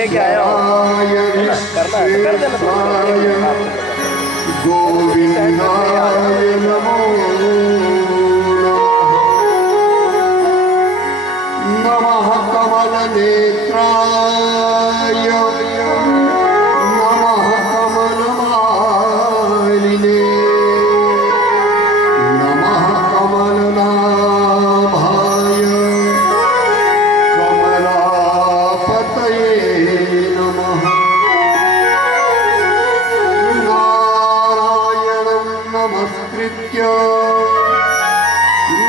लेके आया हूँ, करना है कर देना। गोविंदाय नमो नमः कमलनेत्राय नमः कमलमालिने नमः कमलनाभाय कमलापतये नमः नारायणं नमस्कृत्य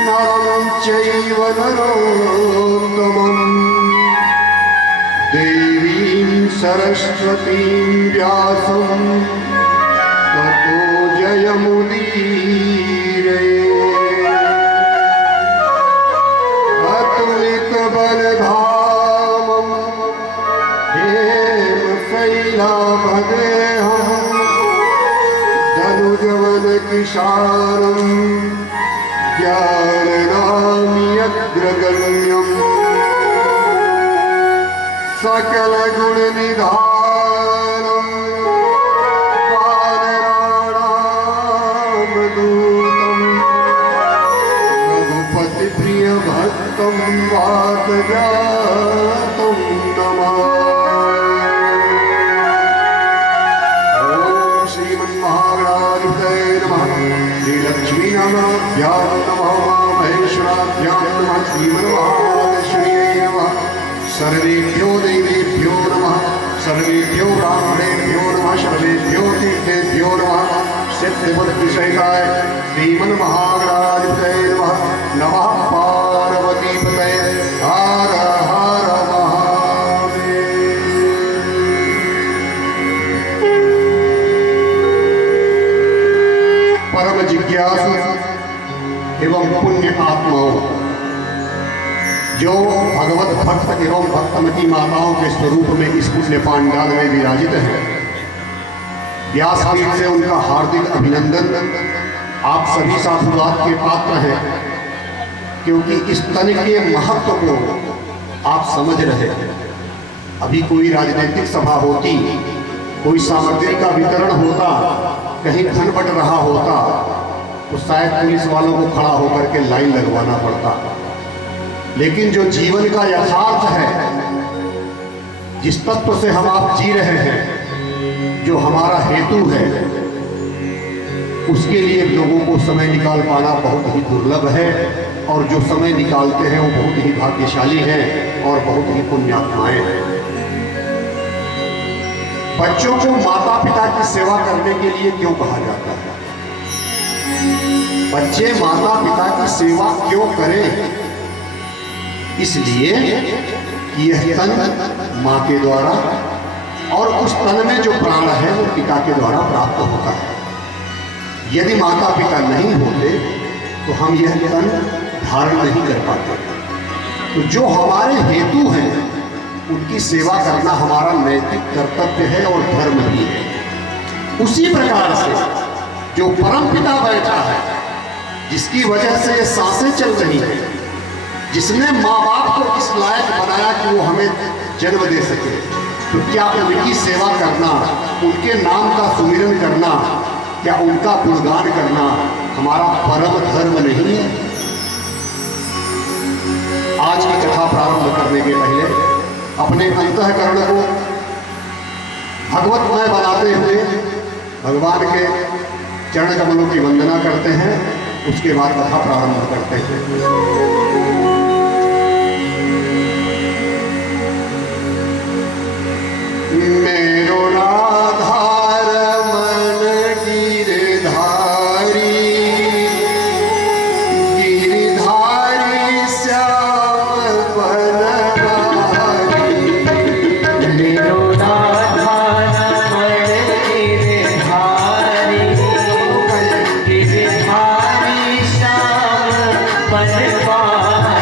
नरं चैव नरोत्तमम् देवीं सरस्वतीं व्यासं ततो जयमुदीरये अतुलितबलधामं हेमशैलाभदेहं धनुजवनकिशारम् ज्ञाननाम्यग्रगण्यम् सकलगुणनिधानम् वानराणामदूतम् रघुपतिप्रियभक्तं वातजातं नमामि। ॐ श्रीमन्महागणाधिपतये नमः। श्रीलक्ष्मीनाथाभ्यां नमः। महेश्वराभ्यां नमः। श्रीमन्महादेश्वर्यै नमः। सर्वेभ्यो देवेभ्यो नमः। सर्वेभ्यो ब्राह्मणेभ्यो नमः। सर्वेभ्यो तीर्थेभ्यो नमः। सिद्धिबुद्धिसहिताय श्रीमन्महागणाधिपतये नमः। नमः पार्वतीपतये। हर हर महादेव। परम जिज्ञासु एवं पुण्य आत्माओं, जो भगवत भक्त एवं भक्तमती माताओं के स्वरूप में इस पुण्य पांडाल में विराजित है, व्यासपीठ से उनका हार्दिक अभिनंदन। आप सभी साधुवाद के पात्र हैं, क्योंकि इस तन के महत्व को आप समझ रहे हैं। अभी कोई राजनीतिक सभा होती, कोई सामग्री का वितरण होता, कहीं धन बट रहा होता, तो शायद पुलिस वालों को खड़ा होकर के लाइन लगवाना पड़ता। लेकिन जो जीवन का यथार्थ है, जिस तत्व से हम आप जी रहे हैं, जो हमारा हेतु है, उसके लिए लोगों को समय निकाल पाना बहुत ही दुर्लभ है। और जो समय निकालते हैं वो बहुत ही भाग्यशाली हैं और बहुत ही पुण्यात्माएं हैं। बच्चों को माता पिता की सेवा करने के लिए क्यों कहा जाता है? बच्चे माता पिता की सेवा क्यों करें? इसलिए कि यह तन माँ के द्वारा और उस तन में जो प्राण है वो पिता के द्वारा प्राप्त होता है। यदि माता पिता नहीं होते तो हम यह तन धारण नहीं कर पाते। तो जो हमारे हेतु हैं उनकी सेवा करना हमारा नैतिक कर्तव्य है और धर्म भी है। उसी प्रकार से जो परम पिता बैठा है, जिसकी वजह से ये सांसें चल रही है, जिसने माँ बाप को इस लायक बनाया कि वो हमें जन्म दे सके, तो क्या उनकी सेवा करना, उनके नाम का सुमिरन करना, क्या उनका गुणगान करना हमारा परम धर्म नहीं है? आज की कथा प्रारंभ करने के पहले अपने अंतःकरण को भगवतमय बनाते हुए भगवान के चरण कमलों की वंदना करते हैं। उसके बाद कथा प्रारंभ करते हैं। मेरो राधार मन गिरधारी, गिरधारी श्याम बनवारी। मेरो राधार मन गिरधारी, गिरधारी श्याम बनवारी।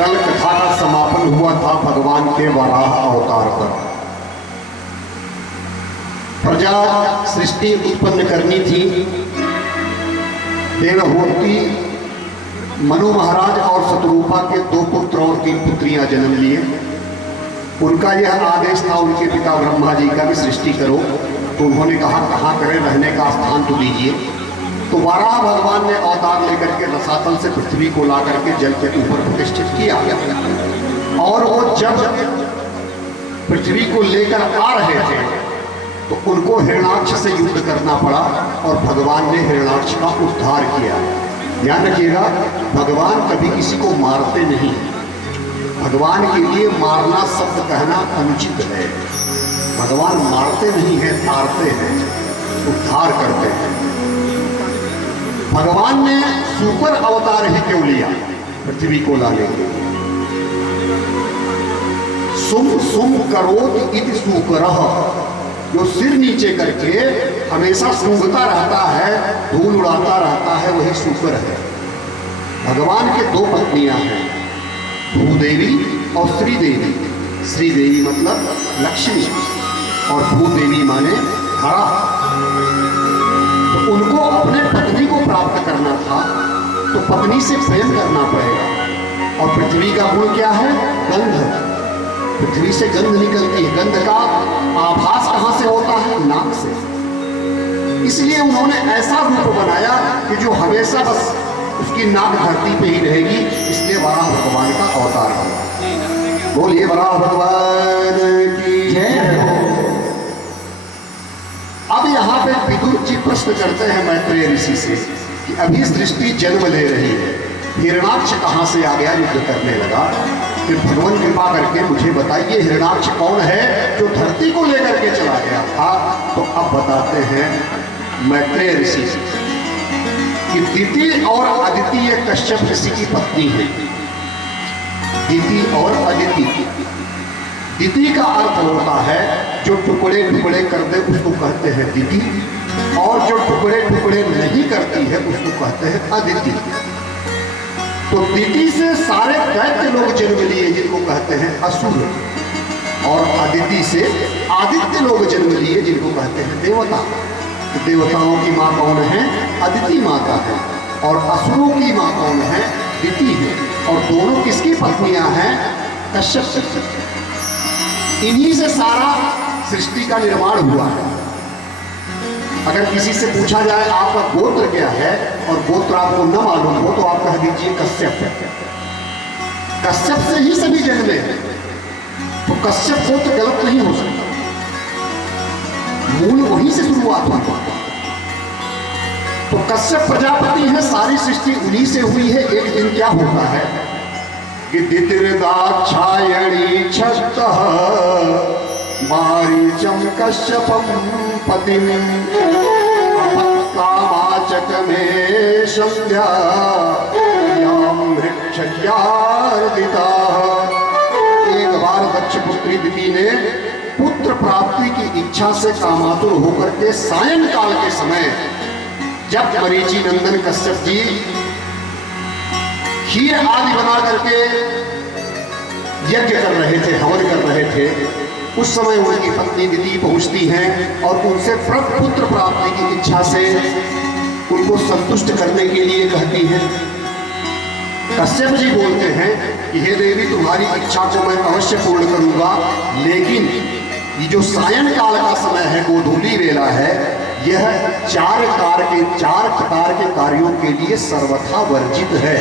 कल कथा का समापन हुआ था भगवान के वराह अवतार पर। प्रजा सृष्टि उत्पन्न करनी थी। देवहूति मनु महाराज और शत्रुपा के 2 पुत्र और 3 पुत्रियां जन्म लिए। उनका यह आदेश था उनके पिता ब्रह्मा जी का कि सृष्टि करो। तो उन्होंने कहा कहाँ करें, रहने का स्थान तो दीजिए। तो वाराह भगवान ने अवतार लेकर के रसातल से पृथ्वी को ला करके जल के ऊपर प्रतिष्ठित किया। और वो जब पृथ्वी को लेकर आ रहे थे तो उनको हिरणाक्ष से युद्ध करना पड़ा और भगवान ने हिरणाक्ष का उद्धार किया। ध्यान रखिएगा, भगवान कभी किसी को मारते नहीं। भगवान के लिए मारना शब्द कहना अनुचित है। भगवान मारते नहीं हैं, तारते हैं, उद्धार करते हैं। भगवान ने सुपर अवतार ही क्यों लिया पृथ्वी को लाने के लिए? सुम सुम करोत इति सुकरः, जो सिर नीचे करके हमेशा सूंघता रहता है, धूल उड़ाता रहता है, वही सुकर है। भगवान के 2 पत्नियां हैं, भूदेवी और श्रीदेवी। श्रीदेवी मतलब लक्ष्मी और भूदेवी माने धरा। तो उनको अपने पत्नी को प्राप्त करना था तो पत्नी से प्रेम करना पड़ेगा। और पृथ्वी का गुण क्या है? गंध। पृथ्वी से गंध निकलती है। गंध का आभास कहां से होता है? नाक से। इसलिए उन्होंने ऐसा रूप बनाया कि जो हमेशा बस उसकी नाक धरती पे ही रहेगी। इसलिए वराह भगवान का अवतार है। बोलिए वराह भगवान की जय। अब यहाँ पे विदुर जी प्रश्न करते हैं मैत्रेय ऋषि से कि अभी सृष्टि जन्म ले रही है, हिरणाक्ष कहाँ से आ गया, युद्ध करने लगा। फिर भगवान कृपा करके मुझे बताइए हिरणाक्ष कौन है जो धरती को लेकर के चला गया था। तो अब बताते हैं मैत्रेय ऋषि कि दिति और अदिति ये कश्यप ऋषि की पत्नी है। दिति और अदिति। दिति का अर्थ होता है जो टुकड़े टुकड़े कर दे उसको कहते हैं दिति, और जो टुकड़े टुकड़े नहीं करती है उसको कहते हैं अदिति। तो दिति से सारे दैत्य लोग जन्म लिए जिनको कहते हैं असुर, और अदिति से आदित्य लोग जन्म लिए जिनको कहते हैं देवता। तो देवताओं की माँ कौन है? अदिति माता है। और असुरों की माँ कौन है? दिति है। और दोनों किसकी पत्नियां हैं? कश्यप। इन्हीं से सारा सृष्टि का निर्माण हुआ है। अगर किसी से पूछा जाए आपका गोत्र क्या है और गोत्र आपको न मालूम हो तो आप कह दीजिए कश्यप। कश्यप से ही सभी जन्मे हैं। तो कश्यप को तो गलत नहीं हो सकता, मूल वहीं से शुरुआत हुई। तो कश्यप प्रजापति है, सारी सृष्टि उन्हीं से हुई है। एक दिन क्या होता है कि दितिर्दाक्षायणी छत्तः मारीचम कश्यपम पतिम कामाचक में संध्या एक बार दक्ष पुत्री दिति ने पुत्र प्राप्ति की इच्छा से कामातुर होकर के सायंकाल के समय जब मरीचि नंदन कश्यप जी खीर आदि बना करके यज्ञ कर रहे थे, हवन कर रहे थे, उस समय उनकी पत्नी दिति पहुंचती हैं और उनसे पुत्र प्राप्ति की इच्छा से उनको संतुष्ट करने के लिए कहती हैं। कश्यप जी बोलते हैं कि हे देवी तुम्हारी इच्छा को मैं अवश्य पूर्ण करूंगा, लेकिन ये जो सायंकाल का समय है, गोधूली वेला है, यह 4 प्रकार के कार्यों के लिए सर्वथा वर्जित है।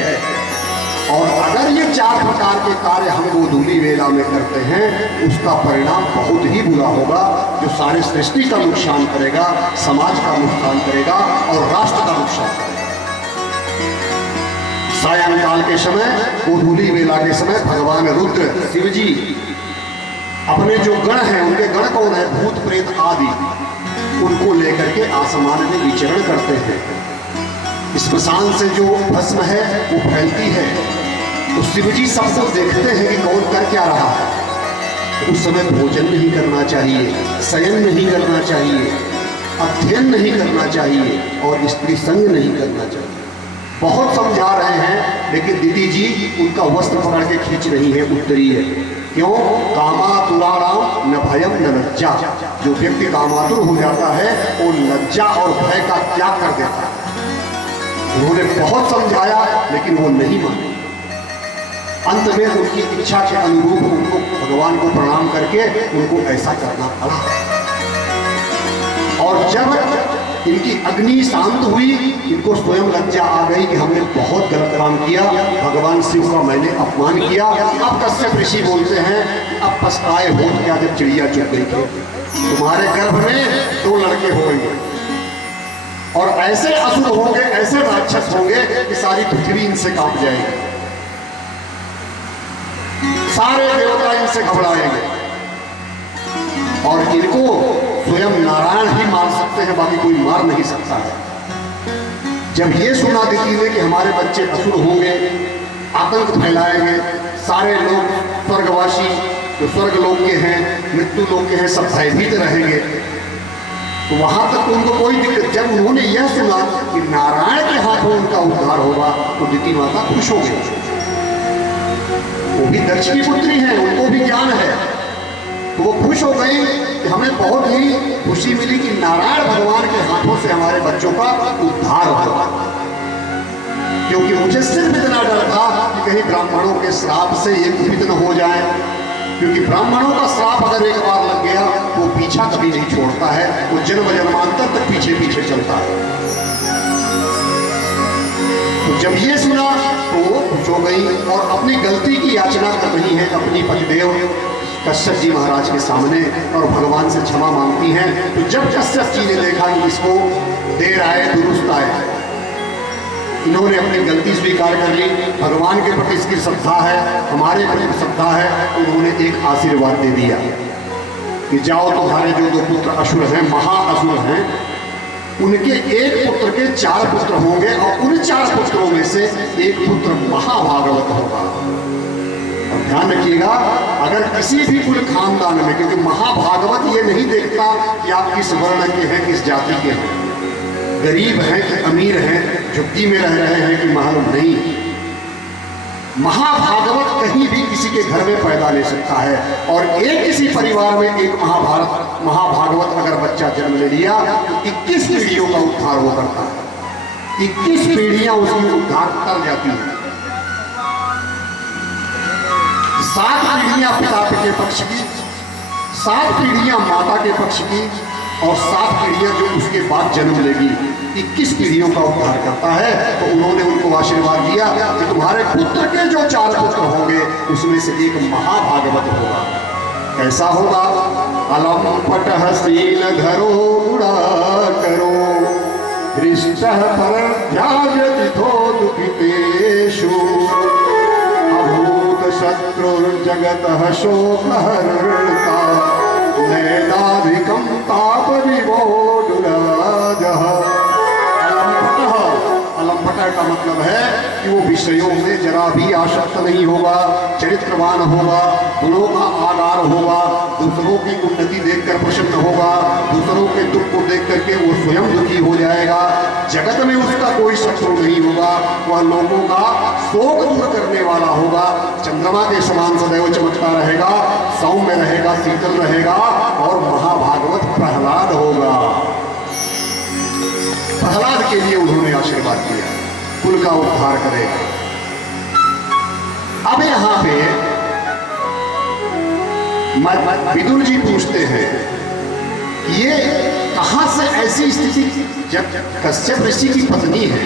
और अगर ये 4 प्रकार के कार्य हम गोधूली वेला में करते हैं उसका परिणाम बहुत ही बुरा होगा, जो सारे सृष्टि का नुकसान करेगा, समाज का नुकसान करेगा और राष्ट्र का नुकसान करेगा। सायंकाल के समय, गोधूली वेला के समय भगवान रुद्र शिव जी अपने जो गण हैं, उनके गण कौन है? भूत प्रेत आदि, उनको लेकर के आसमान में विचरण करते हैं। स्मशान से जो भस्म है वो फैलती है, तो शिव जी सब कुछ देखते हैं कि कौन कर क्या रहा है। उस समय भोजन नहीं करना चाहिए, शयन नहीं करना चाहिए, अध्ययन नहीं करना चाहिए और स्त्री संग नहीं करना चाहिए। बहुत समझा रहे हैं, लेकिन दीदी जी उनका वस्त्र पकड़ के खींच रही है, उत्तरी है। क्यों? कामातुराणाम न भयम न लज्जा। जो व्यक्ति कामातुर हो जाता है वो लज्जा और भय का त्याग कर देता है। उन्होंने बहुत समझाया लेकिन वो नहीं माने। अंत में उनकी इच्छा के अनुरूप उनको भगवान को प्रणाम करके उनको ऐसा करना पड़ा। और जब इनकी अग्नि शांत हुई, इनको स्वयं लज्जा आ गई कि हमने बहुत गलत काम किया, भगवान शिव का मैंने अपमान किया। अब कश्यप ऋषि बोलते हैं, अब पछताए हो क्या जब चिड़िया चुग गई थी। तुम्हारे गर्भ में 2 लड़के होंगे और ऐसे असुर होंगे, ऐसे राक्षस होंगे कि सारी पृथ्वी इनसे कांप जाएगी, सारे देवता इनसे घबराएंगे और इनको स्वयं नारायण ही मार सकते हैं, बाकी कोई मार नहीं सकता है। जब ये सुना दिति ने कि हमारे बच्चे असुर होंगे, आतंक फैलाएंगे, सारे लोग स्वर्गवासी जो स्वर्ग लोक के हैं, मृत्यु लोक के हैं, सब भयभीत रहेंगे, तो वहां तक तो उनको कोई दिक्कत। जब उन्होंने यह सुना कि नारायण के हाथों उनका उद्धार होगा तो दिति माता खुश हो गई। वो भी दक्ष की पुत्री है, उनको भी ज्ञान है, तो वो खुश हो गई कि हमें बहुत ही खुशी मिली कि नारायण भगवान के हाथों से हमारे बच्चों का उद्धार होगा। क्योंकि मुझे सिर्फ इतना डर था कि कहीं ब्राह्मणों के श्राप से ये कुपित न हो जाए, क्योंकि ब्राह्मणों का श्राप अगर एक बार लग गया वो पीछा कभी नहीं छोड़ता है, वो जन्म जन्मांतर तक पीछे पीछे चलता है। तो जब ये सुना तो वो खुश हो गई और अपनी गलती की याचना कर रही है अपनी पतिदेव कश्यप जी महाराज के सामने और भगवान से क्षमा मांगती हैं। तो जब कश्यप जी ने देखा कि इसको देर आए दुरुस्त आए, इन्होंने अपनी गलती स्वीकार कर ली, भगवान के प्रति इसकी श्रद्धा है, हमारे प्रति श्रद्धा है, तो उन्होंने एक आशीर्वाद दे दिया कि जाओ तुम्हारे जो 2 पुत्र असुर हैं, महाअसुर हैं, उनके एक पुत्र के 4 पुत्र होंगे और उन 4 पुत्रों में से एक पुत्र महाभागवत होगा। और ध्यान रखिएगा, अगर किसी भी कुल खानदान में, क्योंकि महाभागवत ये नहीं देखता कि आप किस वर्ण के हैं, किस जाति के हैं, गरीब हैं कि अमीर हैं, झुग्गी में रह रहे हैं कि मालूम नहीं, महाभागवत कहीं भी किसी के घर में पैदा ले सकता है। और एक किसी परिवार में एक महाभागवत अगर बच्चा जन्म ले लिया तो 21 पीढ़ियों का उद्धार हो करता है, 21 पीढ़ियां उसमें उद्धार कर जाती हैं। 7 पीढ़ियां पिता के पक्ष की, 7 पीढ़ियां माता के पक्ष की और 7 पीढ़ियां जो उसके बाद जन्म लेगी, 21 पीढ़ियों का उद्धार करता है। तो उन्होंने उनको आशीर्वाद दिया कि तुम्हारे पुत्र के जो 4 पुत्र होंगे उसमें से एक महाभागवत होगा। कैसा होगा? अलम पटह सील धरो गुड़ा करो दृष्ट पर ध्यायतिथो दुखितेषु अभूत शत्रु जगत शोकहर्ता नैनाधिकं ताप विमोढुराजः। अलम्पटः का मतलब है कि वो विषयों में जरा भी आसक्त नहीं होगा, चरित्रवान होगा, गुणों का आधार होगा, दूसरों की उन्नति देखकर प्रसन्न होगा, दूसरों के दुख को देख करके वो स्वयं दुखी हो जाएगा, जगत में उसका कोई शत्रु नहीं होगा, वह लोगों का शोक दूर करने वाला होगा, चंद्रमा के समान सदैव चमकता रहेगा, सौम्य रहेगा, शीतल रहेगा और महाभागवत प्रहलाद होगा। प्रहलाद के लिए उन्होंने आशीर्वाद दिया, कुल का उद्धार करेगा। अब यहां पे विदुर जी पूछते हैं कि ये कहां से ऐसी स्थिति, जब कश्यप ऋषि की पत्नी है,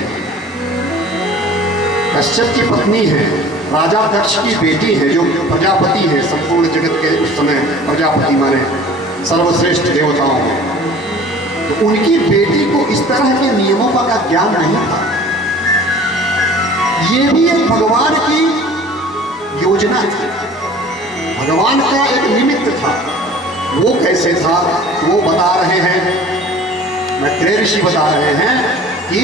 कश्यप की पत्नी है, राजा दक्ष की बेटी है, जो प्रजापति है, संपूर्ण जगत के उस समय प्रजापति माने सर्वश्रेष्ठ देवताओं में, तो उनकी बेटी को इस तरह के नियमों का ज्ञान नहीं था। ये भी एक भगवान की योजना थी, भगवान का एक निमित्त था। वो कैसे था वो बता रहे हैं, मैत्रेय ऋषि बता रहे हैं कि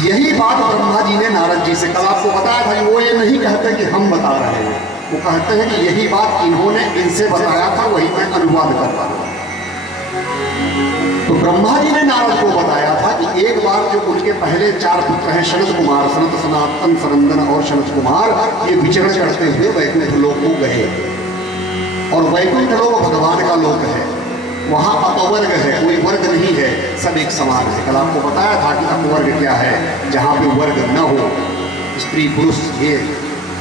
यही बात ब्रह्मा जी ने नारद जी से, कल आपको बताया था कि वो ये नहीं कहते कि हम बता रहे हैं, वो कहते हैं कि यही बात इन्होंने इनसे बताया था, वही मैं अनुवाद कर रहा हूं। तो ब्रह्मा जी ने नारद को बताया था कि एक बार जो उनके पहले 4 पुत्र हैं, शरद कुमार, सनत, सनातन, सरंदन और शरद कुमार, ये विचरण करते हुए वैकुंठ लोक को गए। और वैकुंठ लोक भगवान का लोक है, वहाँ अपवर्ग है, कोई वर्ग नहीं है, सब एक समान है। कल आपको बताया था कि अपवर्ग क्या है, जहाँ पे वर्ग न हो, स्त्री पुरुष ये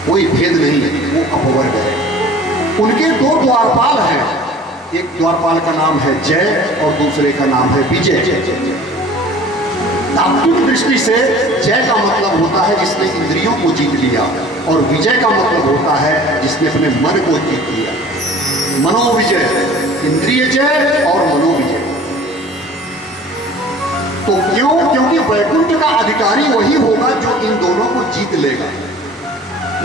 कोई भेद नहीं है, वो अपवर्ग है। उनके 2 द्वारपाल हैं, एक द्वारपाल का नाम है जय और दूसरे का नाम है विजय। तात्विक दृष्टि से जय का मतलब होता है जिसने इंद्रियों को जीत लिया, और विजय का मतलब होता है जिसने अपने मन को जीत लिया। मनोविजय, इंद्रिय जय और मनोविजय। तो क्यों? क्योंकि वैकुंठ का अधिकारी वही होगा जो इन दोनों को जीत लेगा।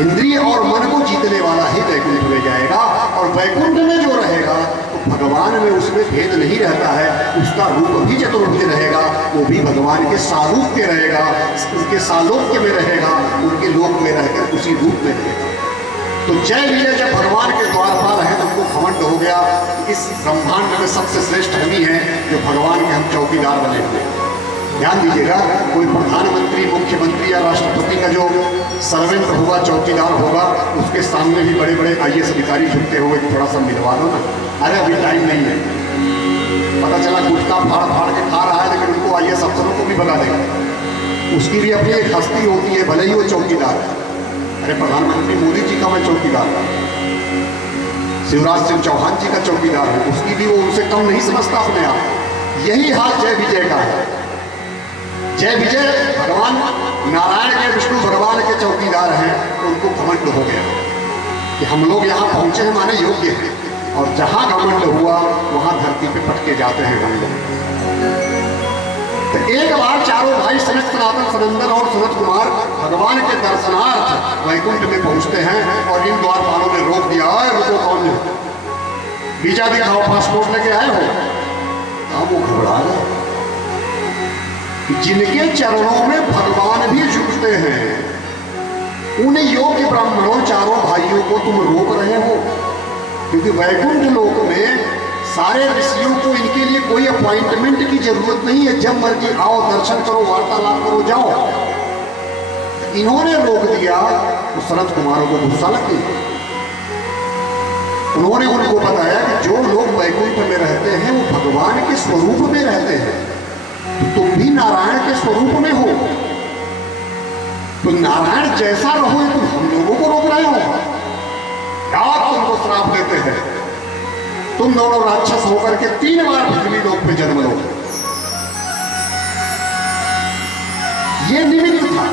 इंद्रिय और मन को जीतने वाला ही वैकुंठ में जाएगा। और वैकुंठ में जो रहेगा तो भगवान में उसमें भेद नहीं रहता है, उसका रूप भी चतुर्भुज रहेगा, वो भी भगवान के सारूप्य रहेगा, उसके सालोक्य में रहेगा, उनके लोक में रहकर उसी रूप में रहेगा। तो जय विजय जब भगवान के द्वारपाल हैं तो उनको घमंड हो गया, इस ब्रह्मांड में सबसे श्रेष्ठ हम ही हैं जो भगवान के हम चौकीदार बने हुए हैं। ध्यान दीजिएगा, कोई प्रधानमंत्री, मुख्यमंत्री या राष्ट्रपति का जो सर्वेंट होगा, चौकीदार होगा, उसके सामने भी बड़े बड़े IAS अधिकारी झुकते हुए थोड़ा सा मिलवा दो ना, अरे अभी टाइम नहीं है। पता चला गुटखा फाड़ फाड़ के खा रहा है, लेकिन उनको IAS अफसरों को भी भगा देगा। उसकी भी अपनी एक हस्ती होती है, भले ही वो चौकीदार है। अरे प्रधानमंत्री मोदी जी का मैं चौकीदार हूँ, शिवराज सिंह चौहान जी का चौकीदार है, उसकी भी वो उनसे कम नहीं समझता अपने आप। यही हाल जय विजय का है। जय विजय भगवान नारायण के, विष्णु भगवान के चौकीदार हैं, तो उनको घमंड हो गया कि हम लोग यहाँ पहुंचे हैं माने योग्य हैं, और जहां घमंड हुआ वहां धरती पे पटके जाते हैं हम लोग। तो एक बार चारों भाई सनत, सनातन, सनंदन और सनत कुमार भगवान के दर्शनार्थ वैकुंठ में पहुंचते हैं, और इन द्वारपालों ने रोक दिया, रुको, कौन है, वीजा दिखाओ, पासपोर्ट लेके आए हो। अब वो घबरा गए, जिनके चरणों में भगवान भी झुकते हैं, उन योग्य ब्राह्मणों चारों भाइयों को तुम रोक रहे हो। क्योंकि वैकुंठ लोक में सारे ऋषियों को इनके लिए कोई अपॉइंटमेंट की जरूरत नहीं है, जब मर्जी आओ, दर्शन करो, वार्तालाप करो, जाओ। इन्होंने रोक दिया तो सनत कुमारों को गुस्सा लग गया। उन्होंने उनको बताया कि जो लोग वैकुंठ में रहते हैं वो भगवान के स्वरूप में रहते हैं, तुम भी नारायण के स्वरूप में हो, तो नारायण जैसा रहो, तुम हम लोगों को रोक रहे हो। क्या तुमको श्राप देते हैं, तुम दोनों राक्षस होकर के 3 बार पृथ्वी लोक पे जन्म लो। ये निमित्त था।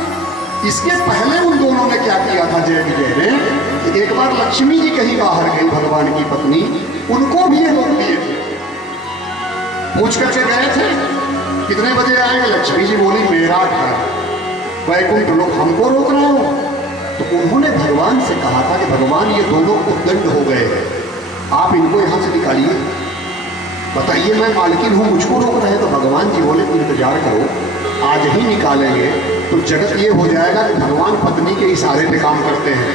इसके पहले उन दोनों ने क्या किया था जय विजय ने, कि एक बार लक्ष्मी जी कहीं बाहर गई, भगवान की पत्नी, उनको भी ये रोक दिए थे। पूछ करके गए थे कितने बजे आएंगे, लक्ष्मी जी बोली मेरा घर वैकुंठ लोग, हमको रोक रहे हो। तो उन्होंने भगवान से कहा था कि भगवान ये दोनों उद्दंड हो गए हैं, आप इनको यहाँ से निकालिए, बताइए मैं मालकिन हूँ, मुझको रोक रहे हैं। तो भगवान जी बोले इंतजार करो, आज ही निकालेंगे तो जगत ये हो जाएगा कि भगवान पत्नी के इशारे पे काम करते हैं,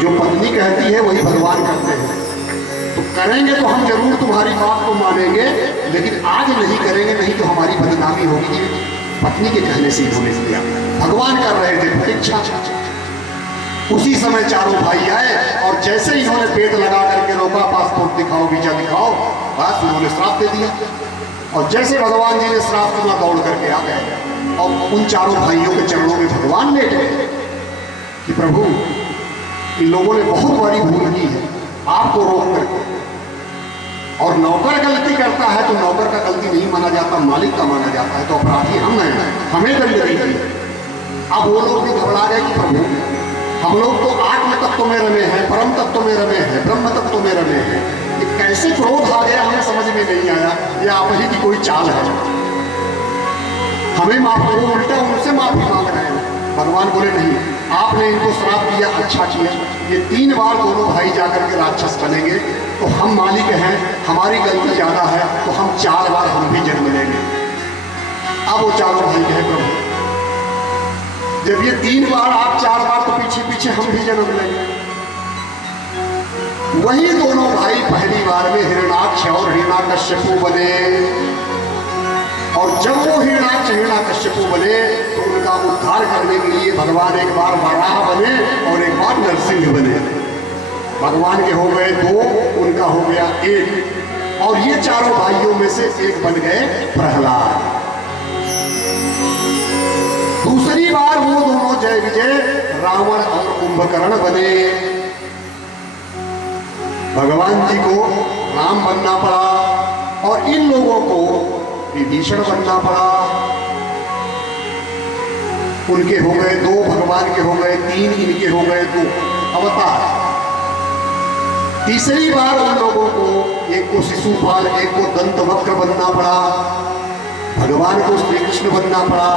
जो पत्नी कहती है वही भगवान करते हैं। तो करेंगे तो हम जरूर तुम्हारी बात को मानेंगे, लेकिन आज नहीं करेंगे, नहीं तो हमारी बदनामी होगी। पत्नी के कहने से इन्होंने किया, भगवान कर रहे थे प्रतीक्षा। उसी समय चारों भाई आए, और जैसे इन्होंने पेट लगा करके रोका, पासपोर्ट दिखाओ, वीजा दिखाओ, बस उन्होंने श्राप दे दिया। और जैसे भगवान जी ने श्राप दिया, दौड़ करके आ गए और उन चारों भाइयों के चरणों में भगवान लेट गए कि प्रभु, इन लोगों ने बहुत बड़ी भूल की है, आपको रोक करके। और नौकर गलती करता है तो नौकर का गलती नहीं माना जाता, मालिक का माना जाता है, तो अपराधी हम हैं, हमें दंड दीजिए। अब वो लोग भी घबरा गए कि प्रभु, हम लोग तो आत्म तत्व में रमे हैं, परम तत्व में रमे हैं, ब्रह्म तत्व में रमे हैं, ये कैसे क्रोध आ गया हमें समझ में नहीं आया, ये आप ही की कोई चाल है, हमें माफ करो। उल्टा उनसे माफी मांग रहे हैं। भगवान बोले नहीं, आपने इनको श्राप दिया, अच्छा किया, ये 3 बार दोनों भाई जाकर के राक्षस बनेंगे, तो हम मालिक हैं, हमारी गलती ज्यादा है, तो हम 4 बार हम भी जन्म लेंगे। अब वो चारों भाई कहे प्रभु, जब ये 3 बार, आप 4 बार, तो पीछे पीछे हम भी जन्म लेंगे। वही दोनों भाई पहली बार में हिरणाक्ष और हिरण्याकश्यपु बने। और जब वो हिरणाक्ष हिरण्याकश्यपु बने तो उनका उद्धार करने के लिए भगवान एक बार वराह बने और एक बार नरसिंह बने। भगवान के हो गए दो, उनका हो गया एक, और ये चारों भाइयों में से एक बन गए प्रहलाद। दूसरी बार वो दोनों जय विजय रावण और कुंभकर्ण बने। भगवान जी को राम बनना पड़ा और इन लोगों को विभीषण बनना पड़ा। उनके हो गए दो, भगवान के हो गए तीन, इनके हो गए दो अवतार। तीसरी बार उन लोगों को एक को शिशुपाल, एक को दंतवक्र बनना पड़ा, भगवान को श्री कृष्ण बनना पड़ा।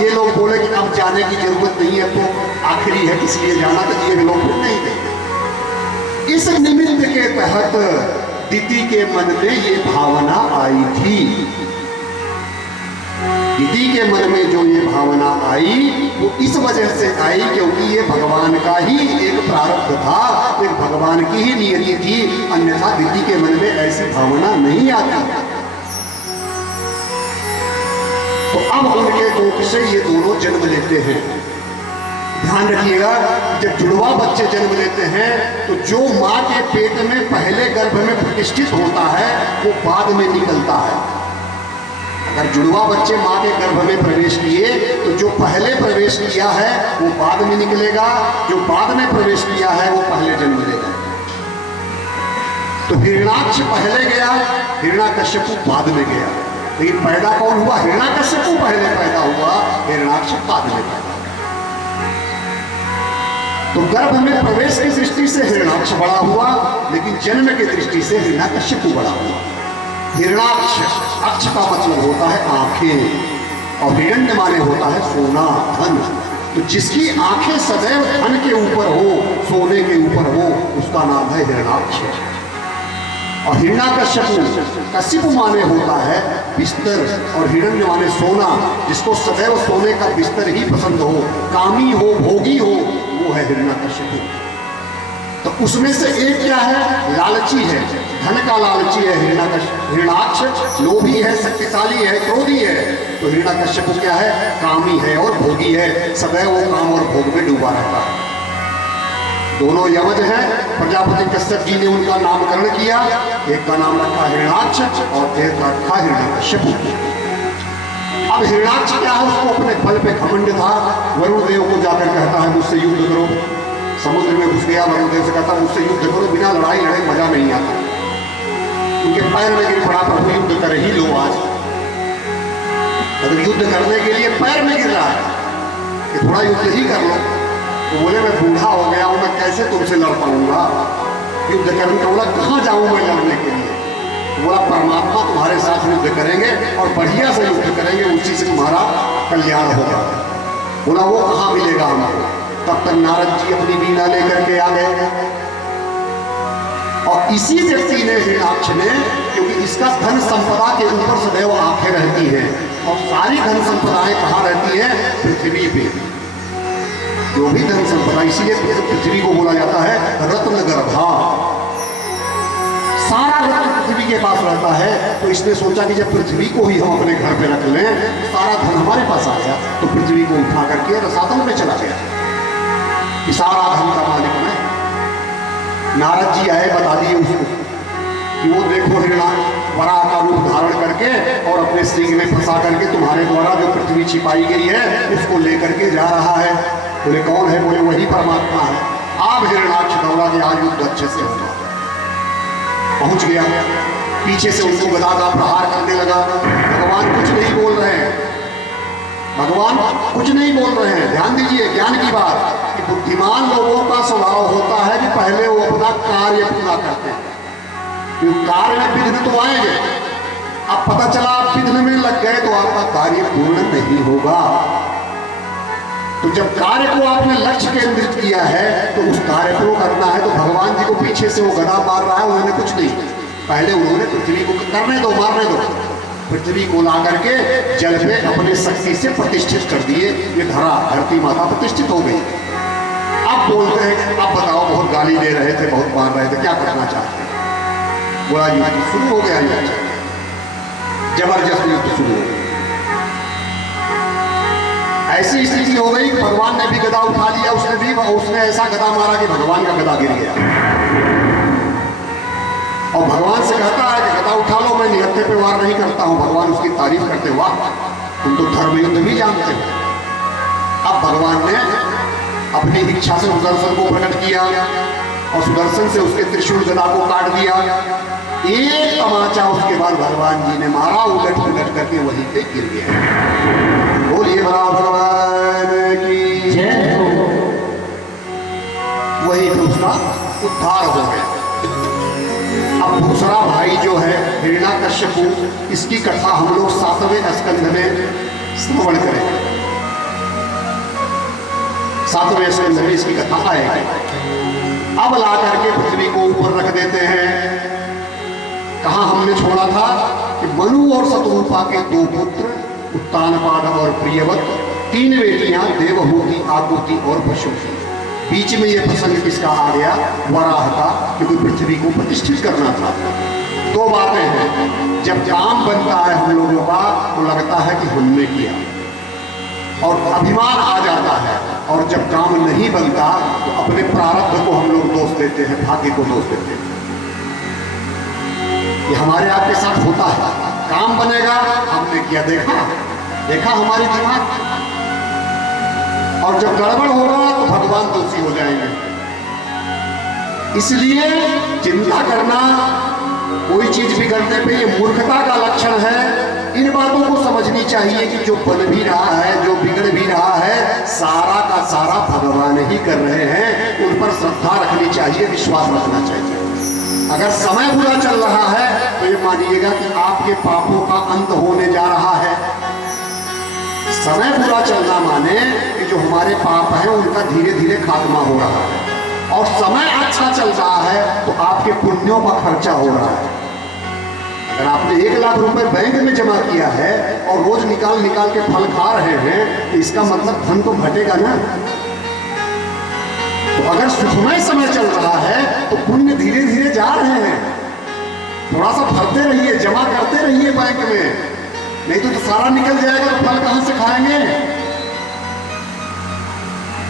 ये लोग बोले कि अब जाने की जरूरत नहीं है, तो आखिरी है इसलिए जाना, तो ये लोग नहीं थे। इस निमित्त के तहत दिति के मन में ये भावना आई थी। दिति के मन में जो ये भावना आई वो इस वजह से आई क्योंकि ये भगवान का ही एक प्रारब्ध था, एक भगवान की ही नियति थी, अन्यथा दिति के मन में ऐसी भावना नहीं आती। तो अब उनके कोख से ये दोनों जन्म लेते हैं। ध्यान रखिएगा, जब जुड़वा बच्चे जन्म लेते हैं तो जो माँ के पेट में पहले गर्भ में प्रतिष्ठित होता है वो बाद में निकलता है। अगर जुड़वा बच्चे माँ के गर्भ में प्रवेश किए तो जो पहले प्रवेश किया है वो बाद में निकलेगा, जो बाद में प्रवेश किया है वो पहले जन्म लेगा। तो हिरणाक्ष पहले गया, हिरण्याकश्यपु बाद में गया, लेकिन पैदा कौन हुआ? हिरण्याकश्यपु पहले पैदा हुआ, हिरणाक्ष बाद में पैदा। तो गर्भ में प्रवेश की दृष्टि से हिरणाक्ष बड़ा हुआ, लेकिन जन्म की दृष्टि से हिरण्याकश्यपु बड़ा हुआ। हिरणाक्ष, अक्ष का मतलब होता है आंखें, और हिरण्य माने होता है सोना, धन। तो जिसकी आंखें सदैव धन के ऊपर हो, सोने के ऊपर हो, उसका नाम है हिरणाक्ष। और हिरण्याकश्यपु, कश्यप माने होता है बिस्तर, और हिरण्य माने सोना, जिसको सदैव सोने का बिस्तर ही पसंद हो, कामी हो, भोगी हो, वो है हिरण्याकश्यपु। तो उसमें से एक क्या है? लालची है, धन का लालची है हिरण्याक्ष, लोभी है, शक्तिशाली है, क्रोधी है। तो हिरण्याकश्यपु क्या है? कामी है और भोगी है, सदैव वो काम और भोग में डूबा रहता है। दोनों यमज हैं। प्रजापति कश्यप जी ने उनका नामकरण किया, एक का नाम रखा हिरण्याक्ष और एक का रखा हिरण्याकश्यपु। अब हिरण्याक्ष क्या है? उसको अपने बल पे घमंड था। वरुण देव को जाकर कहता है मुझसे युद्ध करो। समुद्र में घुस गया, वरुण देव से कहता मुझसे युद्ध करो, बिना लड़ाई लड़े मजा नहीं आता। उनके पैर में गिर पड़ा, प्रभु युद्ध कर ही लो आज। अगर युद्ध करने के लिए पैर में गिर रहा है कि थोड़ा युद्ध ही कर लो, तो बोले मैं बूढ़ा हो गया हूं, मैं कैसे तुमसे लड़ पाऊंगा युद्ध करने। तो बोला कहाँ जाऊं मैं लड़ने के लिए? तो बोला परमात्मा तुम्हारे साथ युद्ध करेंगे और बढ़िया से युद्ध करेंगे, उसी से तुम्हारा कल्याण होगा। बोला वो कहाँ मिलेगा हमको? तब तक नारद जी अपनी वीणा लेकर के आ गए, और इसी व्यक्ति ने, हिरणाक्ष ने, क्योंकि इसका धन संपदा के ऊपर सदैव आंखें रहती हैं, और सारी धन संपदाएं कहाँ रहती हैं? पृथ्वी पे। जो भी धन संपदा, इसीलिए पृथ्वी को बोला जाता है रत्न गर्भा। सारा रत्न पृथ्वी के पास रहता है। तो इसने सोचा कि जब पृथ्वी को ही हम अपने घर पे रख लें, सारा धन हमारे पास आ गया, तो पृथ्वी को उठा करके रसातल में चला गया कि सारा धन का मालिक मैं। नारद जी आए, बता दिए उसको कि वो देखो हिरणाक्ष वराह का रूप धारण करके और अपने सिंह में फंसा करके तुम्हारे द्वारा जो पृथ्वी छिपाई गई है उसको लेकर के जा रहा है। बोले कौन है? बोले वही परमात्मा है। आप हिरणाक्ष दौड़ा के आज युद्ध अच्छे से होगा। पहुंच गया, पीछे से उनको गदा का प्रहार करने लगा। भगवान कुछ नहीं बोल रहे हैं, भगवान कुछ नहीं बोल रहे हैं। ध्यान दीजिए, ज्ञान की बात, कि बुद्धिमान लोगों का स्वभाव होता है कि पहले वो अपना कार्य पूरा करते हैं। क्योंकि कार्य में विघ्न तो आएंगे। अब पता चला आप विघ्न में लग गए तो आपका कार्य पूर्ण नहीं होगा। तो जब कार्य को आपने लक्ष्य केंद्रित किया है तो उस कार्य को करना है। तो भगवान जी को पीछे से वो गदा मार रहा है, उन्होंने कुछ नहीं, पहले उन्होंने पृथ्वी को करने दो, मारने दो। पृथ्वी को ला करके जल पे अपने शक्ति से प्रतिष्ठित कर दिए। ये धरती माता प्रतिष्ठित हो गई। अब बोलते हैं अब बताओ, बहुत गाली दे रहे थे, बहुत मार रहे थे, क्या करना चाहते हैं? बोला युद्ध शुरू हो गया, जबरदस्त युद्ध शुरू हो गया। ऐसी स्थिति हो गई, भगवान ने भी गदा उठा लिया, उसने ऐसा गदा मारा कि भगवान का गदा गिर गया। और भगवान से कहता है कि गदा उठा लो, मैं निहत्थे पे वार नहीं करता हूं। भगवान उसकी तारीफ करते, वाह तुम तो धर्म युद्ध भी जानते हो। अब भगवान ने अपनी इच्छा से सुदर्शन को प्रकट किया और सुदर्शन से उसके त्रिशूल गदा को काट दिया। एक तमाचा उसके बाद भगवान जी ने मारा, उलट पुलट करके वहीं पे गिर गया। बोलिए बड़ा भगवान की जय हो। वहीं पे उसका उद्धार हो गया। अब दूसरा भाई जो है हिरण्याकश्यपु, इसकी कथा हम लोग 7वें स्कंध में श्रवण करेंगे। 7वें स्कंध में इसकी कथा आएगी। अब ला करके पृथ्वी को ऊपर रख देते हैं। कहाँ हमने छोड़ा था कि मनु और शतरूपा के 2 पुत्र, उत्तानपाद और प्रियवत, 3 बेटियां देवहूति, आकुति और पशुपति। बीच में ये प्रसंग किसका आ गया? वराह का, क्योंकि पृथ्वी को प्रतिष्ठित करना था। 2 बातें हैं, जब काम बनता है हम लोगों का तो लगता है कि हमने किया और अभिमान आ जाता है, और जब काम नहीं बनता तो अपने प्रारब्ध को हम लोग दोष देते हैं, भाग्य को दोष देते हैं। ये हमारे आपके साथ होता है। काम बनेगा, हमने किया, देखा हमारी दिमाग, और जब गड़बड़ होगा तो भगवान दोषी हो जाएंगे। इसलिए चिंता करना, कोई चीज बिगड़ने पे, ये मूर्खता का लक्षण है। इन बातों को समझनी चाहिए कि जो बन भी रहा है, जो बिगड़ भी रहा है, सारा का सारा भगवान ही कर रहे हैं। उन पर श्रद्धा रखनी चाहिए, विश्वास रखना चाहिए। अगर समय बुरा चल रहा है तो ये मानिएगा कि आपके पापों का अंत होने जा रहा है। समय बुरा चलना माने कि जो हमारे पाप हैं उनका धीरे धीरे खात्मा हो रहा है, और समय अच्छा चल रहा है तो आपके पुण्यों का खर्चा हो रहा है। अगर आपने 1 लाख रुपए बैंक में जमा किया है और रोज निकाल निकाल के फल खा रहे हैं, तो इसका मतलब धन तो घटेगा ना। तो अगर सुखमय समय चल रहा है तो पुण्य धीरे धीरे जा रहे हैं। थोड़ा सा भरते रहिए, जमा करते रहिए बैंक में, नहीं तो सारा निकल जाएगा तो फल कहां से खाएंगे।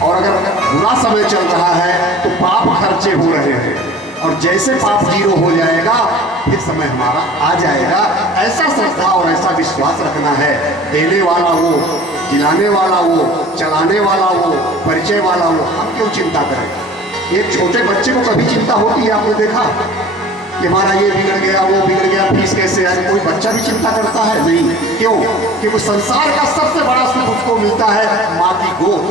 और अगर बुरा समय चल रहा है तो पाप खर्चे हो रहे हैं, और जैसे पाप 0 हो जाएगा फिर समय हमारा आ जाएगा। ऐसा श्रद्धा और ऐसा विश्वास रखना है। देने वाला वो, जिलाने वाला वो, चलाने वाला वो, परिचय वाला वो, हम क्यों चिंता करें? एक छोटे बच्चे को कभी चिंता होती है? आपने देखा कि हमारा ये बिगड़ गया, वो बिगड़ गया, फीस कैसे आए? कोई बच्चा भी चिंता करता है? नहीं। क्यों? क्योंकि संसार का सबसे बड़ा सुख उसको मिलता है माँ की गोद।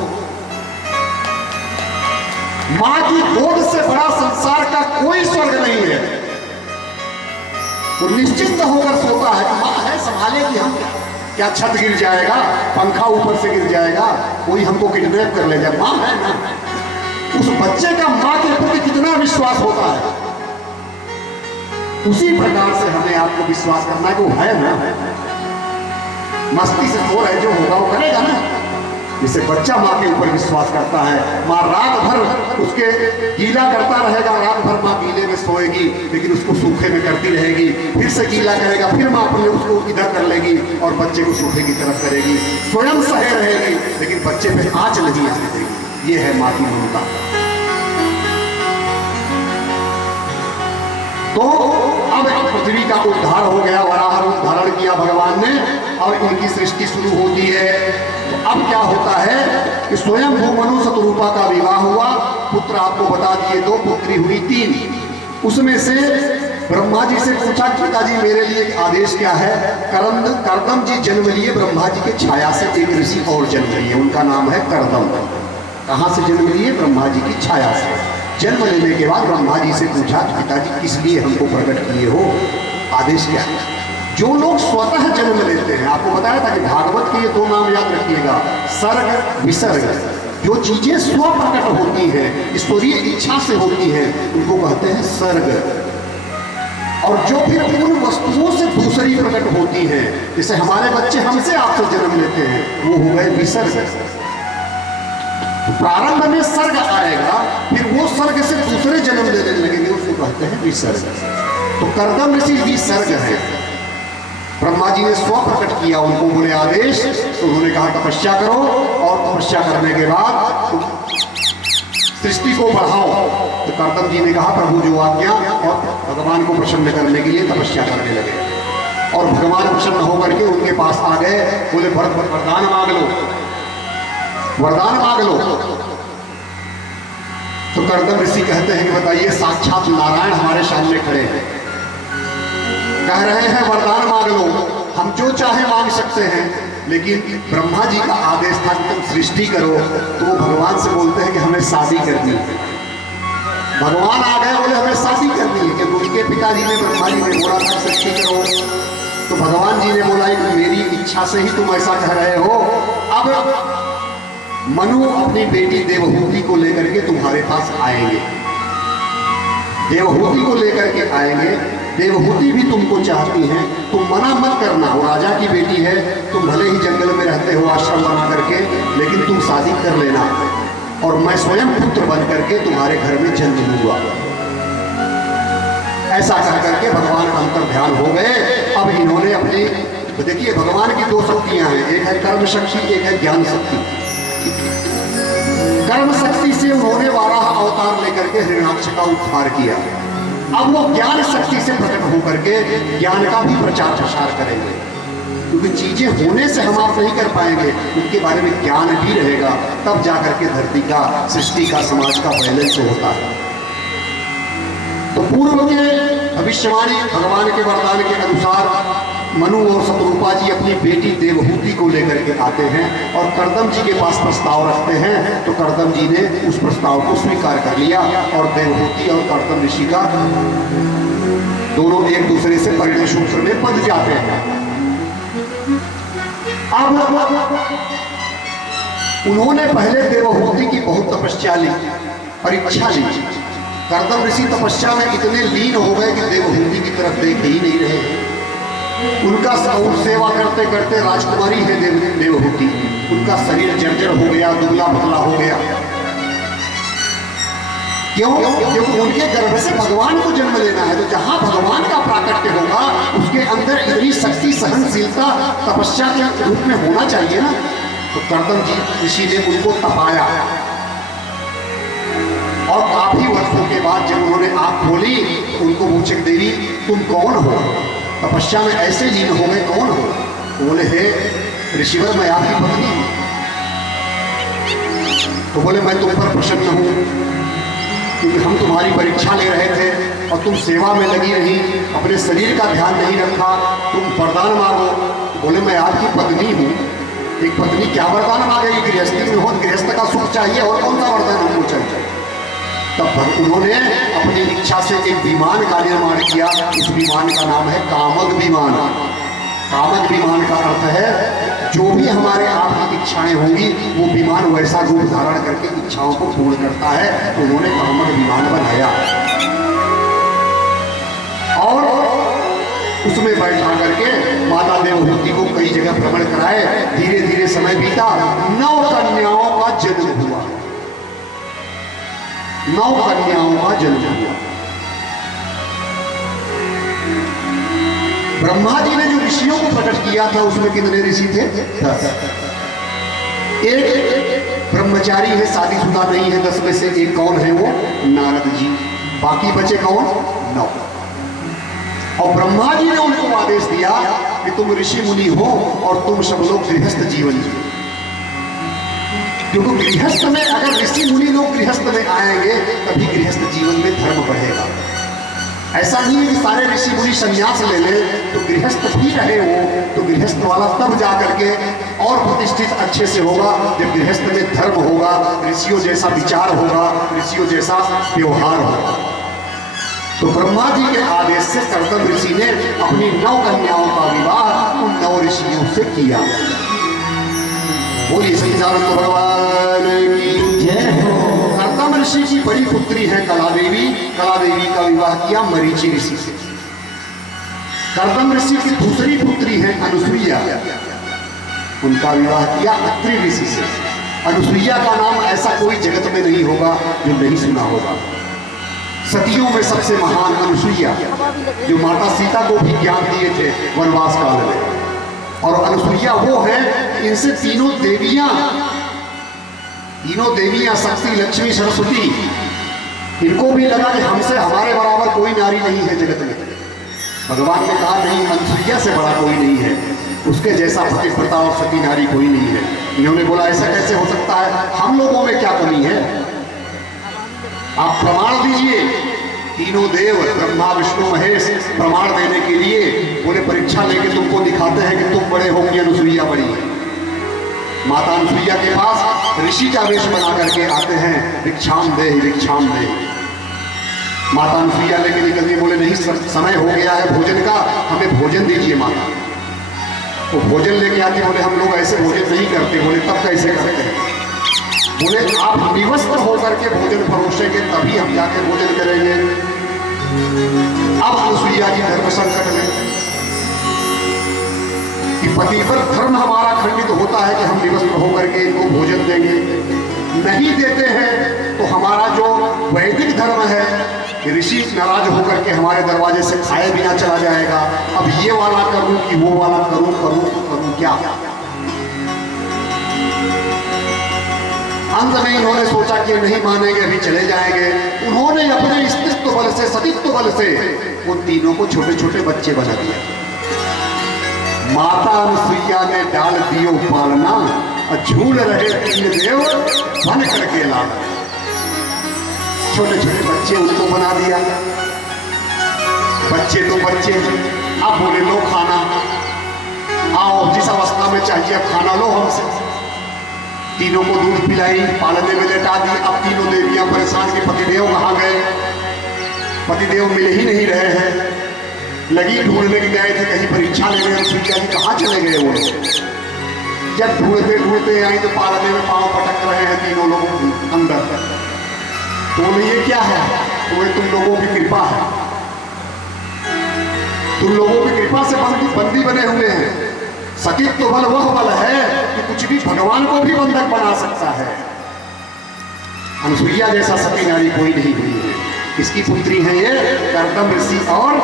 माँ की गोद से बड़ा संसार का कोई स्वर्ग नहीं है। तो निश्चिंत होकर सोता है, माँ है, संभालेगी। हम क्या छत गिर जाएगा, पंखा ऊपर से गिर जाएगा, कोई हमको किडनैप कर ले जाए, माँ है ना। उस बच्चे का माँ के प्रति कितना विश्वास होता है, उसी प्रकार से हमें आपको विश्वास करना है कि वो है ना। मस्ती से सो रहे, जो होगा वो करेगा ना। जिसे बच्चा माँ के ऊपर विश्वास करता है, माँ रात भर उसके गीला करता रहेगा, रात भर माँ गीले में सोएगी, लेकिन उसको सूखे में करती रहेगी, फिर से गीला करेगा, फिर माँ अपने उसको इधर कर लेगी और बच्चे को सूखे की तरफ करेगी। स्वयं सहे रहेगी लेकिन बच्चे पे आंच नहीं आने देगी। ये है माँ की ममता। तो अब पृथ्वी का उद्धार हो गया, वराह रूप धारण किया भगवान ने, और इनकी सृष्टि शुरू होती है। तो अब क्या होता है कि स्वयं भूमनु शतरूपा का विवाह हुआ। पुत्र आपको बता दिए, 2 पुत्री हुई, 3। उसमें से ब्रह्मा जी से पूछा, पिताजी मेरे लिए एक आदेश क्या है? कर्दम जी जन्म लिए ब्रह्मा जी के छाया से, एक ऋषि और जन्म लिए, उनका नाम है कर्दम। कहाँ से जन्म लिए? ब्रह्मा जी की छाया से। जन्म लेने के बाद ब्रह्मा जी से पूछा, पिताजी किस लिए हमको प्रकट किए हो? आदेश क्या है? जो लोग स्वतः जन्म लेते हैं, आपको बताया था कि भागवत के ये 2 नाम याद रखिएगा, सर्ग विसर्ग। जो चीजें स्व प्रकट होती हैं, ईश्वरीय इच्छा से होती हैं, उनको कहते हैं सर्ग। और जो फिर उन वस्तुओं से दूसरी प्रकट होती हैं, जैसे हमारे बच्चे हमसे आपसे जन्म लेते हैं, वो हो गए विसर्ग। प्रारंभ में सर्ग आएगा, फिर वो कहते हैं विसर्ग। तो कर्दम ऋषि विसर्ग है। ब्रह्मा जी ने स्व प्रकट किया, उनको बोले आदेश, तो उन्होंने कहा तपस्या करो, और तपस्या करने के बाद सृष्टि को बढ़ाओ। तो कर्दम जी ने कहा प्रभु जो आज्ञा, और भगवान को प्रसन्न करने के लिए तपस्या करने लगे। और भगवान प्रसन्न होकर के उनके पास आ गए, बोले वरदान मांग लो, वरदान मांग लो। तो कर्दम ऋषि कहते हैं कि बताइए, साक्षात नारायण हमारे सामने खड़े हैं, कह रहे हैं वरदान मांग लो, हम जो चाहे मांग सकते हैं। लेकिन ब्रह्मा जी का आदेश था कि तुम सृष्टि करो, तो वो भगवान से बोलते हैं कि हमें शादी करनी है। भगवान आ गए, बोले हमें शादी करनी है, क्योंकि उनके पिताजी ने ब्रह्मा जी ने बोला था सृष्टि करो। तो भगवान जी ने बोला कि मेरी इच्छा से ही तुम ऐसा कह रहे हो। अब मनु अपनी बेटी देवहूति को लेकर के तुम्हारे पास आएंगे, देवहूति को लेकर के आएंगे। देवहूति भी तुमको चाहती हैं, तुम मना मत करना, वो राजा की बेटी है, तुम भले ही जंगल में रहते हो आश्रम बना करके, लेकिन तुम शादी कर लेना, और मैं स्वयं पुत्र बन करके तुम्हारे घर में जन्म लूंगा। ऐसा कह करके भगवान अंतर ध्यान हो गए। अब इन्होंने अपनी, तो देखिए भगवान की दो शक्तियां हैं, एक है कर्म शक्ति, एक है ज्ञान शक्ति। कर्म शक्ति से उन्होंने 12 अवतार लेकर के हिरण्याक्ष का उद्धार किया। अब वो ज्ञान शक्ति से प्रकट होकर के ज्ञान का भी प्रचार प्रसार करेंगे, क्योंकि चीजें होने से हम आप नहीं कर पाएंगे, उनके बारे में ज्ञान भी रहेगा, तब जाकर के धरती का, सृष्टि का, समाज का बैलेंस होता है। तो पूर्व के भविष्यवाणी भगवान के वरदान के अनुसार मनु और शतरूपा जी अपनी बेटी देवहूति को लेकर के आते हैं और कर्दम जी के पास प्रस्ताव रखते हैं। तो कर्दम जी ने उस प्रस्ताव को स्वीकार कर लिया और देवहूति और कर्दम ऋषि का दोनों एक दूसरे से परिणय सूत्र में बंध जाते हैं। अब उन्होंने पहले देवहूति की बहुत तपस्या ली, परीक्षा ली। कर्दम ऋषि तपस्या में इतने लीन हो गए कि देवहूति की तरफ देख ही नहीं रहे। उनका सेवा करते करते राजकुमारी है देवहूति, उनका शरीर जर्जर हो गया, दुबला पतला हो गया। क्यों? क्योंकि उनके गर्भ से भगवान को जन्म लेना है। तो जहां भगवान का प्राकट्य होगा उसके अंदर इतनी शक्ति, सहनशीलता तपस्या के रूप में होना चाहिए ना। तो कर्दम जी ऋषि ने उनको तपाया और काफी वर्षों के बाद जब उन्होंने आंख खोली तो उनको पूछे, देवी तुम कौन हो? तपस्या में ऐसे लीन हो गए, कौन हो? तो बोले हे ऋषिवर मैं आपकी पत्नी हूं। तो बोले मैं तुम पर प्रसन्न हूं, क्योंकि हम तुम्हारी परीक्षा ले रहे थे और तुम सेवा में लगी रही, अपने शरीर का ध्यान नहीं रखा, तुम वरदान मांगो। तो बोले मैं आपकी पत्नी हूं। एक पत्नी क्या वरदान मांगेगी? गृहस्थी में हो, गृहस्थ का सुख चाहिए, और कौन सा वरदान हमको चाहिए? तब उन्होंने अपनी इच्छा से एक विमान का निर्माण किया। उस विमान का नाम है कामक विमान। कामक विमान का अर्थ है जो भी हमारे आप की इच्छाएं होंगी वो विमान वैसा रूप धारण करके इच्छाओं को पूर्ण करता है। तो उन्होंने कामक विमान बनाया और उसमें बैठा करके माता देवहूति को कई जगह भ्रमण कराए। धीरे धीरे समय बीता, 9 कन्याओं का जन्म हुआ। 9 कन्याओं का जन्म हुआ। ब्रह्मा जी ने जो ऋषियों को प्रकट किया था उसमें कितने ऋषि थे? 10। एक ब्रह्मचारी है, शादीशुदा नहीं है। 10 में से एक कौन है? वो नारद जी। बाकी बचे कौन? 9। और ब्रह्मा जी ने उनको आदेश दिया कि तुम ऋषि मुनि हो और तुम सब लोग गृहस्थ जीवन जियो। क्योंकि गृहस्थ में अगर ऋषि मुनि लोग गृहस्थ में आएंगे तभी गृहस्थ जीवन में धर्म बढ़ेगा। ऐसा नहीं है कि सारे ऋषि मुनि संन्यास ले ले तो गृहस्थ भी रहे वो, तो गृहस्थ वाला तब जा करके और प्रतिष्ठित अच्छे से होगा जब गृहस्थ में धर्म होगा, ऋषियों जैसा विचार होगा, ऋषियों जैसा व्यवहार होगा। तो ब्रह्मा जी के आदेश से कर्दम ऋषि ने अपनी 9 कन्याओं का विवाह उन 9 ऋषियों से किया। बोलिए सच्चिदानंद भगवान की जय हो। कर्दम ऋषि की बड़ी पुत्री है कला देवी। कला देवी का विवाह किया मरीचि ऋषि से। कर्दम ऋषि की दूसरी पुत्री है अनुसुईया, उनका विवाह किया अत्रि ऋषि से। अनुसुईया का नाम ऐसा कोई जगत में नहीं होगा जो नहीं सुना होगा। सतियों में सबसे महान अनुसुईया, जो माता सीता को भी ज्ञान दिए थे वनवास काल में। और अनुसुईया वो है, इनसे तीनों देवियां शक्ति, लक्ष्मी, सरस्वती, इनको भी लगा कि हमसे हमारे बराबर कोई नारी नहीं है जगत में। भगवान ने कहा नहीं, अनुसुईया से बड़ा कोई नहीं है, उसके जैसा पतिव्रता और सती नारी कोई नहीं है। इन्होंने बोला ऐसा कैसे हो सकता है, हम लोगों में क्या कमी है, आप प्रमाण दीजिए। तीनों देव ब्रह्मा विष्णु महेश प्रमाण देने के लिए बोले परीक्षा लेके तुमको दिखाते हैं कि तुम बड़े हो कि अनुसुईया बड़ी है। माता अनुसुईया के पास ऋषि का वेश बना करके आते हैं, भिक्षाम दे, भिक्षाम दे। माता अनुसुईया लेके निकलती, बोले नहीं समय हो गया है भोजन का, हमें भोजन दीजिए माता। तो भोजन लेके आती, बोले हम लोग ऐसे भोजन नहीं करते। बोले तब कैसे करते हैं? बोले आप निवस्त्र होकर के भोजन परोसेंगे तभी हम जाके भोजन करेंगे। अब अनुसुईया जी धर्म संकट में कि पतिव्रत धर्म हमारा खंडित होता है कि हम निवस्त्र होकर के इनको भोजन देंगे, नहीं देते हैं तो हमारा जो वैदिक धर्म है कि ऋषि नाराज होकर के हमारे दरवाजे से खाए बिना चला जाएगा। अब ये वाला करूं कि वो वाला करूं क्या? अंत में इन्होंने सोचा कि नहीं मानेंगे, अभी चले जाएंगे। उन्होंने अपने स्त्रीत्व बल से, सतीत्व बल से उन तीनों को छोटे छोटे बच्चे बना दिया। माता अनुसुईया ने डाल दियो पालना, और झूल रहे तीन देव बन करके लाना। छोटे छोटे बच्चे उनको बना दिया। बच्चे तो बच्चे, अब बोले लो खाना, आओ जिस अवस्था में चाहिए खाना लो हमसे। तीनों को दूध पिलाई, पालने में लेटा दी। अब तीनों देवियां परेशान कि पतिदेव कहाँ गए, पतिदेव मिल ही नहीं रहे हैं। लगी ढूंढने के गए थे, कहीं परीक्षा ले गए, अनुसुईया जी कहाँ चले गए वो लोग। जब ढूंढते ढूंढते आई तो पालने में पांव पटक रहे हैं तीनों लोग अंदर। तो बोले ये क्या है? तो तुम लोगों की कृपा है, तुम लोगों की कृपा से बंदी बने हुए हैं। सतीत्व बल वह बल है कि कुछ भी भगवान को भी बंधक बना सकता है। अनुसुईया जैसा सती नारी कोई नहीं हुई है। किसकी पुत्री है ये? कर्दम ऋषि और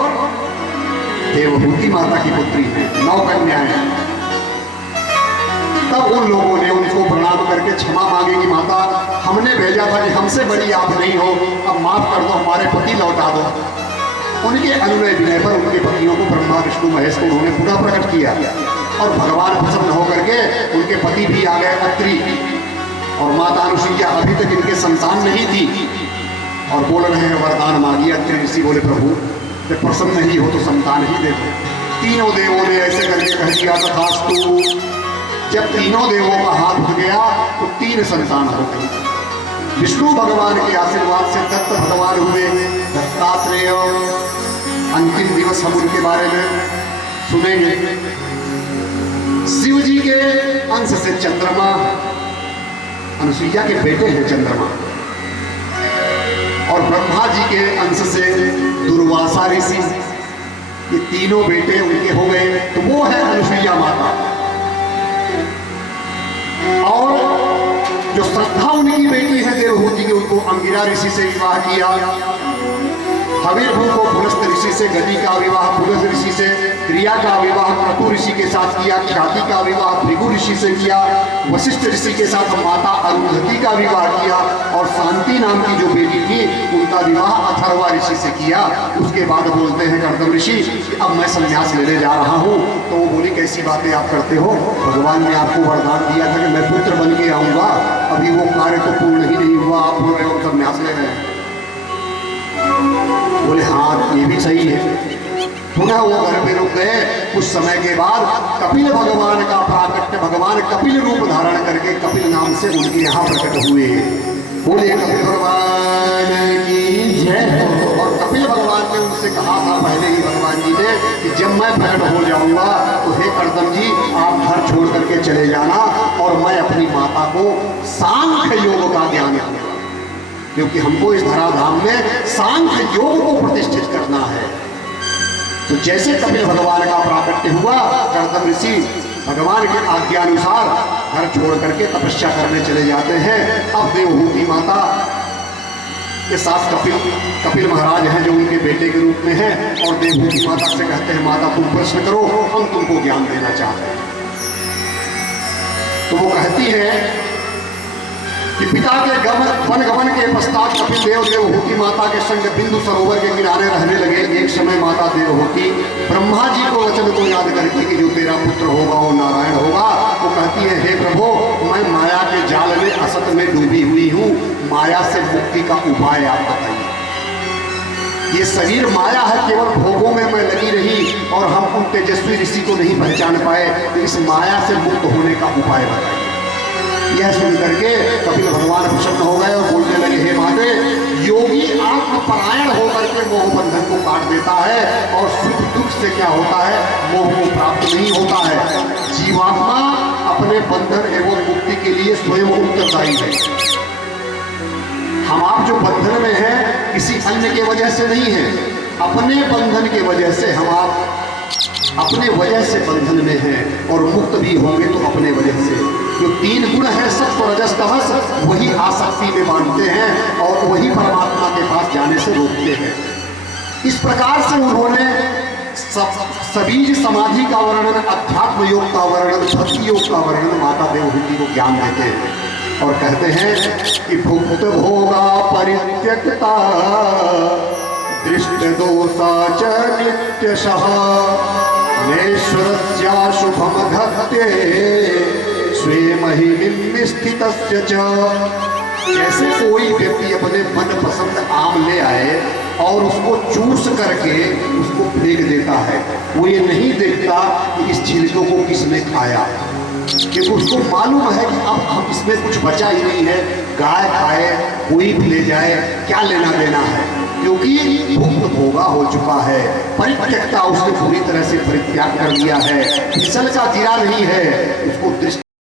देवहूति माता की पुत्री है, 9 कन्याएं। तब उन लोगों ने उनको प्रणाम करके क्षमा मांगी कि माता हमने भेजा था कि हमसे बड़ी आप नहीं हो, अब माफ कर दो, हमारे पति लौटा दो। उनके अनुनय विनय पर उनके पतियों को ब्रह्मा विष्णु महेश को उन्होंने पुनः प्रकट किया और भगवान प्रसन्न होकर के उनके पति भी आ गए अत्रि। और माता अनुसुईया अभी तक इनके संतान नहीं थी और बोल रहे हैं वरदान मांगिए। अत्रि ऋषि बोले प्रभु जब प्रसन्न नहीं हो तो संतान ही दे दो। तीनों देवों ने ऐसे करके कह दिया तथास्तु। जब तीनों देवों का हाथ उठ गया तो 3 संतान हो गए। विष्णु भगवान के आशीर्वाद से दत्त भगवान हुए, दत्तात्रेय। अंतिम दिवस हम उनके बारे में सुनेंगे। शिव जी के अंश से चंद्रमा, अनुसुईया के बेटे हैं चंद्रमा, और ब्रह्मा जी के अंश से दुर्वासा ऋषि। ये तीनों बेटे उनके हो गए, तो वो है अनुसुईया माता। और जो श्रद्धा उनकी बेटी है देवहूति की, उनको अंगिरा ऋषि से विवाह किया। हविर्भू को पुलस्त ऋषि से, गति का विवाह पुलस्त ऋषि से, क्रिया का विवाह क्रतु ऋषि के साथ किया, ख्याति का विवाह भृगु ऋषि से किया, वशिष्ठ ऋषि के साथ माता अरुंधति का विवाह किया, और शांति नाम की जो बेटी थी उनका विवाह अथर्वा ऋषि से किया। उसके बाद बोलते हैं कर्दम ऋषि अब मैं संन्यास लेने जा रहा हूँ। तो वो बोली कैसी बातें आप करते हो, भगवान ने आपको वरदान दिया था कि मैं पुत्र बन के आऊँगा, अभी वो कार्य तो पूर्ण ही नहीं हुआ, आप बोल रहे हो संन्यास ले रहे हैं। बोले हाँ ये भी सही है। पुनः वो घर पे रुक गए। कुछ समय के बाद कपिल भगवान का प्राकट्य, भगवान कपिल रूप धारण करके कपिल नाम से उनके यहाँ प्रकट हुए। बोले कपिल भगवान की जय। और कपिल भगवान ने उनसे कहा था पहले ही भगवान जी ने कि जब मैं प्रकट हो जाऊंगा तो हे कर्दम जी आप घर छोड़ करके चले जाना और मैं अपनी माता को सांख्य योग का ज्ञान दूंगा, क्योंकि हमको इस धराधाम में सांख्य योग को प्रतिष्ठित करना है। तो जैसे कपिल भगवान का प्राकट्य हुआ, कर्दम ऋषि भगवान के आज्ञानुसार घर छोड़ करके तपस्या करने चले जाते हैं। अब देवहूति माता के साथ कपिल महाराज हैं जो उनके बेटे के रूप में हैं, और देवभूति माता से कहते हैं माता तुम प्रश्न करो, हम तुमको ज्ञान देना चाहते हैं। तो वो कहती है कि पिता के वनगमन के पश्चात कपिल देव देवहूति माता के संग बिंदु सरोवर के किनारे रहने लगे। एक समय माता देवहूति ब्रह्मा जी को वचन को याद करती कि जो तेरा पुत्र होगा वो नारायण होगा। वो कहती है हे प्रभु, मैं माया के जाल में असत में डूबी हुई हूँ, माया से मुक्ति का उपाय आप बताइए। ये शरीर माया है, केवल भोगों में मैं लगी रही और हम उन तेजस्वी ऋषि को नहीं पहचान पाए, तो इस माया से मुक्त होने का उपाय बताइए। यह सुन करके कपिल भगवान प्रसन्न हो गए और बोलने लगे हे माते, योगी आत्मपरायण होकर के मोह बंधन को काट देता है और सुख दुख से क्या होता है, मोह को प्राप्त नहीं होता है। जीवात्मा अपने बंधन एवं मुक्ति के लिए स्वयं उत्तरदायी है। हम आप जो बंधन में हैं किसी अन्य के वजह से नहीं है, अपने बंधन के वजह से हम आप अपने वजह से बंधन में हैं, और मुक्त भी होंगे तो अपने वजह से। जो तीन गुण है सत्व रजस तमस, वही आसक्ति में बांधते हैं और वही परमात्मा के पास जाने से रोकते हैं। इस प्रकार से उन्होंने सबीज समाधि का वर्णन, अध्यात्म योग का वर्णन, भक्ति योग का वर्णन माता देवहूति को ज्ञान देते हैं और कहते हैं कि भुक्त भोगा परित्यक्ता दृष्ट दोषा च नित्यशः नेश्वरस्याशुभम धत्ते स्वे महिमिं स्थितस्य च। जैसे कोई व्यक्ति अपने मन पसंद आम ले आए और उसको चूस करके उसको फेंक देता है, वो ये नहीं देखता कि इस छिलकों को किसने खाया, क्योंकि उसको मालूम है कि अब हम इसमें कुछ बचा ही नहीं है, गाय खाए कोई भी ले जाए क्या लेना देना है, क्योंकि भुक्त भोगा हो चुका है। परित्यक्ता उसने पूरी तरह से परित्याग कर दिया है, फिसल का गिरा नहीं है, उसको दृष्टि